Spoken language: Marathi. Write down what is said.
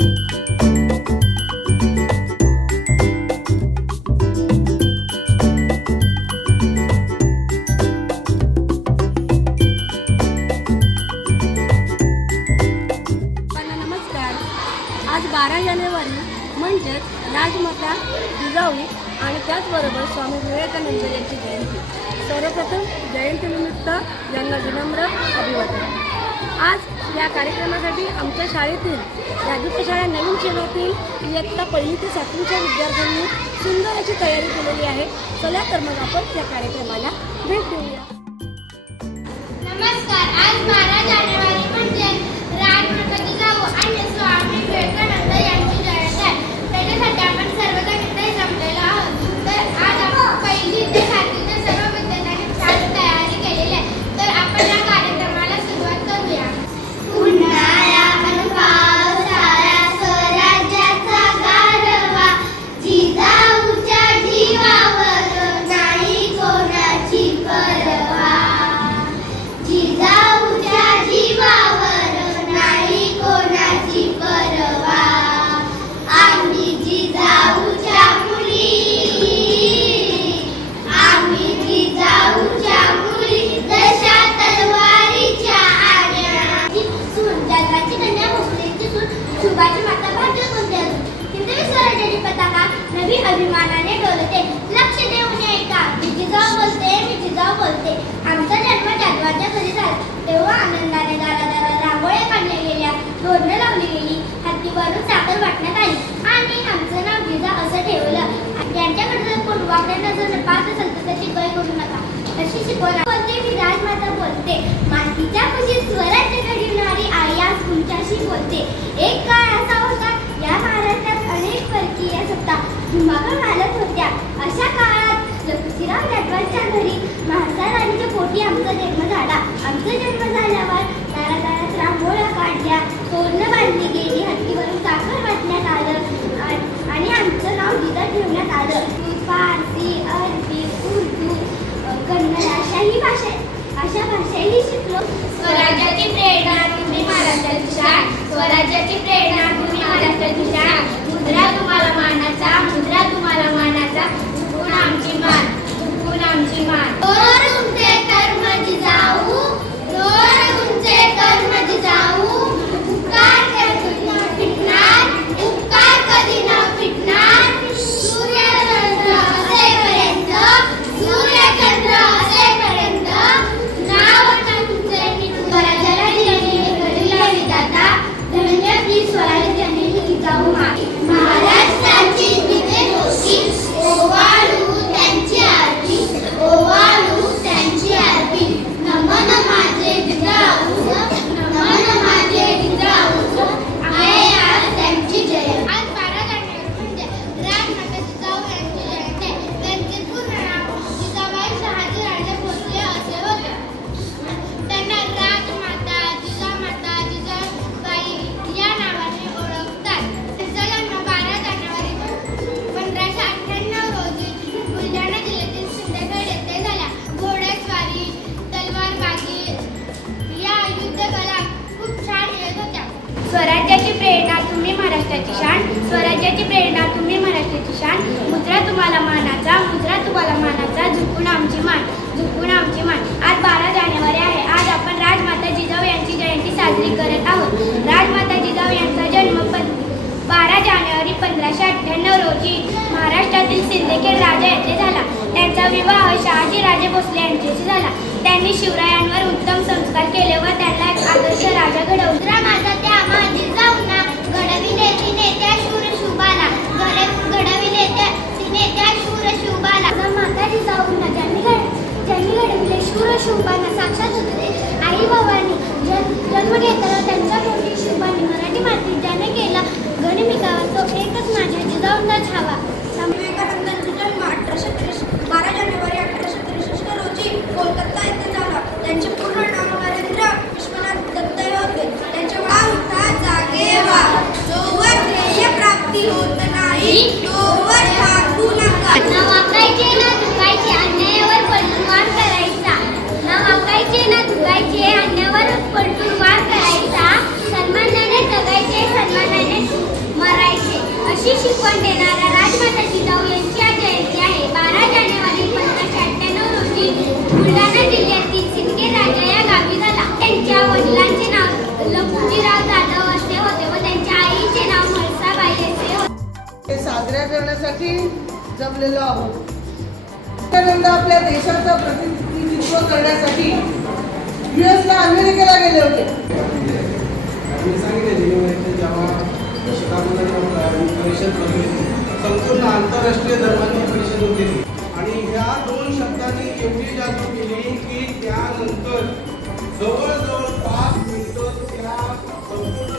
नमस्कार. आज बारा जानेवारी म्हणजेच राजमाता जिजाऊ आणि त्याचबरोबर स्वामी विवेकानंद यांची जयंती. सर्वप्रथम जयंतीनिमित्त यांना विनम्र अभिवादन. आज या कार्यक्रमासाठी आमच्या शाळेतील राजूच्या शाळा नवीन शहरातील इयत्ता पहिली ते सातवीच्या विद्यार्थ्यांनी सुंदर अशी तयारी केलेली आहे. चला तर मग आपण त्या कार्यक्रमाला भेट देऊया. नमस्कार आज बारा माता बोलते मातीच्या कुशीत स्वराज्य घडविणारी आई आज तुमच्याशी बोलते. एक काळ असा होता या महाराष्ट्रात अनेक परकीय सत्ता धुमाकूळ घालत होत्या. अशा काळात लखुजीराव जाधवांच्या घरी म्हाळसा राणीच्या पोटी आमचा जन्म झाला. आमचा जन्म झाल्यावर दारा दारात रांगोळ्या काढल्या तोरणं बांधली गेली हत्तीवरून साखर वाटण्यात आलं आणि आमचं नाव जिजा ठेवण्यात आलं. फारसी अरबी उर्दू अ, कन्नड अशाही भाषा अशा भाषाही शिकलो धन्य ती स्वराज्याची प्रेरणा तुम्ही महाराष्ट्राची शान. स्वराज्याची प्रेरणा तुम्ही महाराष्ट्राची शान. मुद्रा तुम्हाला मानाचा मुद्रा तुम्हाला मानाचा झुकून आमची मान झुकून आमची मान. आज बारा जानेवारी आहे. आज आपण राजमाता जिजाऊ यांची जयंती साजरी करत आहोत. राजमाता जिजाऊ यांचा जन्म पं बारा जानेवारी पंधराशे अठ्ठ्याण्णव रोजी महाराष्ट्रातील सिंदखेड राजा येथे झाला. त्यांचा विवाह शहाजी राजे भोसले यांच्याशी झाला. त्यांनी शिवरायांवर उत्तम संस्कार केले व त्यांना एक आदर्श राजा घडवला शुभाना साक्षात होते. आई बाबांनी जन्म घेताना मान देणाऱ्या राजमाता जिजाऊ यांची आज जयंती आहे. बारा जानेवारी पंधराशे अठ्ठ्याण्णव रोजी बुलढाणा जिल्ह्यातील सिंदखेड राजा या गावी झाला. त्यांच्या वडिलांचे नाव लखुजीराव जाधव असे होते व त्यांच्या आईचे नाव म्हळसाबाई असे होते. साजऱ्या करण्यासाठी जमलेलो आहोत. विवेकानंद आपल्या देशाचं प्रतिनिधित्व करण्यासाठी युएसला अमेरिकेला गेले होते. संपूर्ण आंतरराष्ट्रीय धर्मांची परिषद होती. आणि ह्या दोन शब्दांनी एवढी जादू केली की त्यानंतर जवळजवळ पाच मिनिटं त्या संपूर्ण